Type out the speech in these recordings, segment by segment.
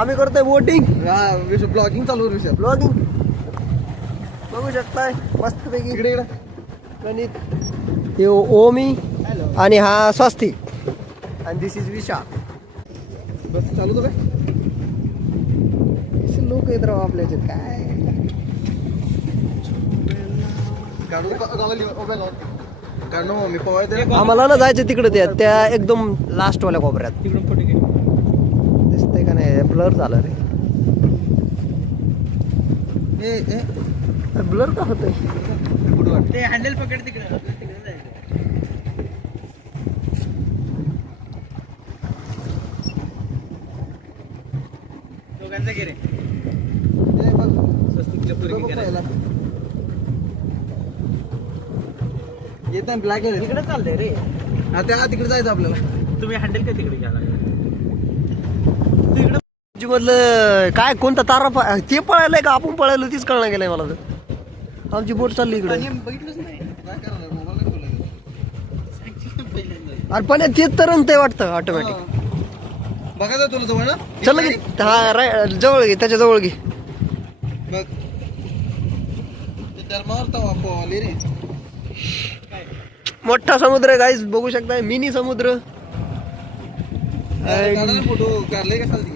आम्ही करतोय boating. Blogging चालू आहे. ब्लॉगिंग बघू शकताय मस्त पैकी. इकडे गणित हे ओमी आणि हा स्वस्तिक आणि दिस इज विशा. बस चालू तर लोक येत राहू आपल्या ह्याच्यात काय. मी पवायचे आम्हाला ना जायचं तिकडे त्या एकदम लास्ट वाल्या कोपऱ्यात. दिसतंय का नाही ब्लर झालं रे. ब्लर का होतंय. ते हँडल पकड तिकडे दोघांचा गेरे येत नाही. ब्लॅक तिकडे चाललंय रे. त्या तिकडे जायचं आपल्याला. तुम्ही हँडल का तिकडे घ्यायला तिकडे मधलं काय कोणता तारा ते पळायलाय का आपण पळायलो तीच कळणार गेलंय मला तर. आमची बोट चालली इकडे. बघितलंच नाही अरे पण तेच तर ते वाटतं ऑटोमॅटिक. बघायचं तुला जवळ ना. चल घे हा जवळ घे त्याच्या जवळ घे. बघ ते मारता रे. मोठा समुद्र आहे गाईज बघू शकताय. मिनी समुद्र. फोटो काढले का चालती.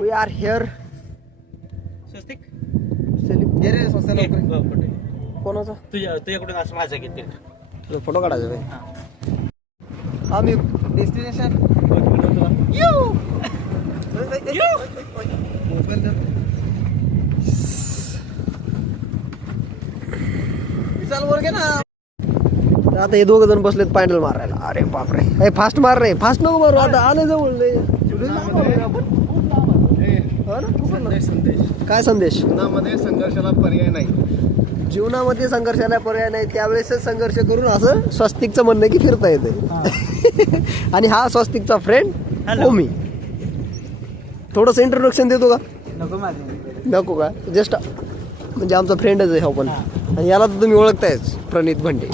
We R here. स्वस्तिक कोणाचा तुझ्याकडून असं माझा घेते तुझा फोटो काढायचा भाई. आम्ही डेस्टिनेशन विशाल वर घे ना. आता हे दोघ जण बसलेत पॅन्डल मारायला. अरे बापरे हे फास्ट मार रे. फास्ट नको मारू आता आले जवळ काय संदेश. जीवनामध्ये संघर्षाला पर्याय नाही. जीवनामध्ये संघर्षाला पर्याय नाही त्यावेळेसच संघर्ष करून असं स्वस्तिकचं म्हणणं की फिरता येते. आणि हा स्वस्तिकचा फ्रेंड ओमी. थोडंसं इंट्रोडक्शन देतो का. नको का जस्ट म्हणजे आमचा फ्रेंडच आहे हा पण. आणि याला तर तुम्ही ओळखतायच प्रणित भंडे.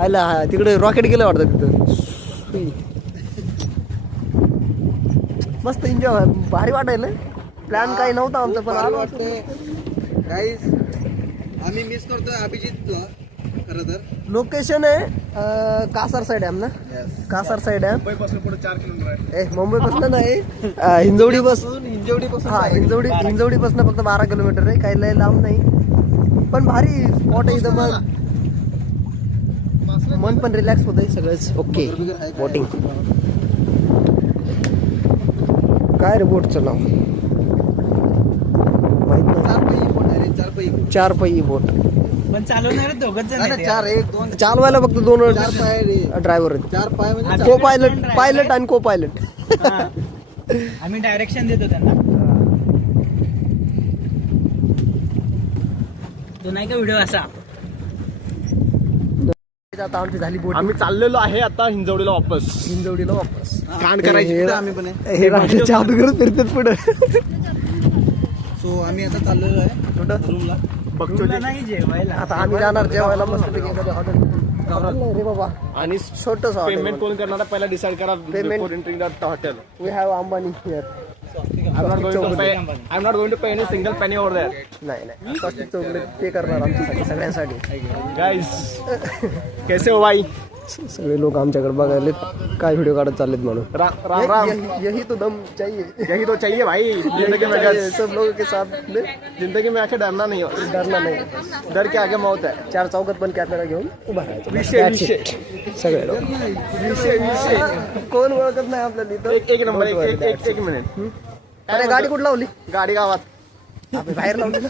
आयला हा तिकडे रॉकेट गेलं वाटतं तिथं. मस्त एन्जॉय भारी वाटायला. प्लॅन काही नव्हता आमचा पण आलो वाटते गाईज. आम्ही मिस करतोय अभिजितला खरं तर. लोकेशन आहे कासार साईड आहे ना. कासार साईड आहे. मुंबईपासून पुढे 4 किलोमीटर आहे. मुंबईपासून नाही हिंजवडी पासून. हिंजवडी पासून हा हिंजवडी पासून फक्त 12 किलोमीटर आहे. काही लय लांब नाही पण भारी स्पॉट आहे एकदम. मन पण रिलॅक्स होत आहे सगळंच. ओके बोटिंग काय रे बोटचं नाव माहित नाही. 4 पहिये बोट पण चालवणार दोघच जण आहेत. 4 1 2 चालवायला फक्त 2 4 पाय ड्रायव्हर. 4 पाय म्हणजे को पायलट आणि को पायलट. आम्ही डायरेक्शन देतो त्यांना. तो नाही का व्हिडिओ असा. आता आमची झाली बोट. आम्ही चाललेलो आहे आता हिंजवडीला वापस. हिंजवडीला वापस कांड करायची आम्ही पण आहे. हे राजाच्या अगोदरच फिरतात पुढे. सो आम्ही आता चाललेलो आहे रूमला. तुला नाही जेवायला. आता आम्ही जाणार जेवायला मस्त पैकी हॉटेल रे बाबा. आणि छोटस पेमेंट कोण करणार पहिला डिसाइड करा. Payment. Entering the hotel. We have Ambani here. I'm not going to pay any single penny over there. नाही स्वस्तिक चौकडे पे करणार आमच्यासाठी सगळ्यांसाठी. Guys, कैसे हो भाई. सगळे लोक आमच्याकडे बघायले काय व्हिडिओ काढत चाललेत म्हणून. राम राम. यही तो दम चाहिए. यही तो चाहिए भाई. जिंदगी में सब लोगों के साथ जिंदगी में आके डरना नहीं. डरना नाही. डर के आगे मौत है. 4 चौकात पण कॅमेरा घेऊन उभा राहायचं. विषय सगळे लोक कोण ओळखत नाही आपल्याला इथं. एक नंबर. एक मिनिट. अरे गाडी कुठं लावली. गाडी गावात आपण बाहेर लावली ना.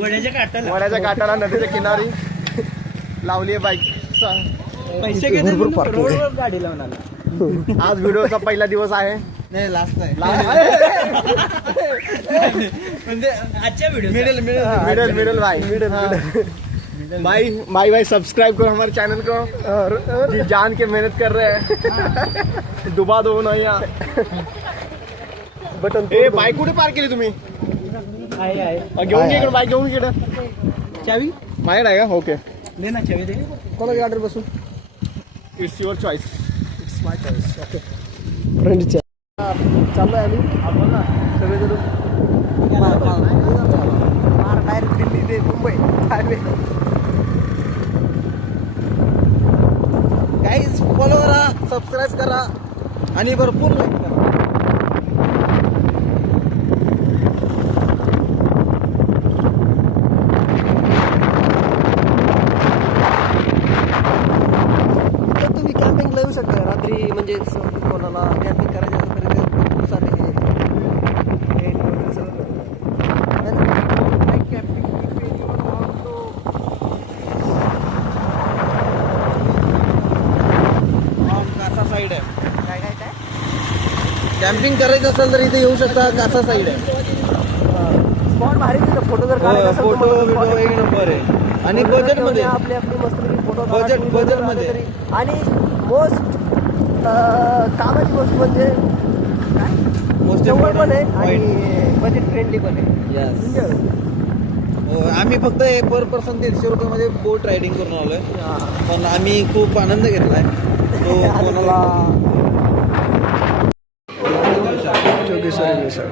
वड्याच्या काठाला नदीच्या किनारी लावली आहे बाईक. पैसे भरपूर parking आहे. रोडवर गाडी लावून आला. आज व्हिडिओचा पहिला दिवस आहे. नाही लास्ट आहे. म्हणजे आजच्या व्हिडिओ मिडल भाई. भाई सब्सक्राइब करो हमारे चैनल को और जी जान के मेहनत कर रहे हैं दुबा दो ना या बटन ए बाईक कुठे पार्क केली तुम्ही आहे आहे घेऊन घे बाईक घेऊन घे चावी माझ्याकडे आहे का ओके दे ना चावी दे कोणाची ऑर्डर बसून it's your choice it's my choice okay फ्रेंडच्या चाललोय आम्ही सगळेजण डायरेक्ट दिल्ली ते मुंबई गाईज फॉलो करा सबस्क्राईब करा आणि भरपूर लाईक करा. तर तुम्ही कॅम्पिंगला येऊ शकता रात्री म्हणजे कोणाला कॅम्पिंग करायचं असेल तरी ते खूप सारे हे tent वगैरे सगळं है ना? कासा साईड आहे कॅम्पिंग करायचं असेल तर इथे येऊ शकता कासा साईड आहे स्पॉट भारी फोटो जर काढायचा असेल फोटो तुम्हाला spot व्हिडिओ एक नंबर आहे आणि बजेट मध्ये आपली आपली मस्त फोटो Budget मध्ये. आणि मोस्ट कामाची गोष्ट म्हणजे मोस्ट जवळ पण आहे आणि बजेट फ्रेंडली पण आहे आम्ही फक्त पर पर्सन 150 रुपये मध्ये बोट रायडिंग करून आलोय पण आम्ही खूप आनंद घेतलाय तो कोणाला जोगेश्वरी मिसळ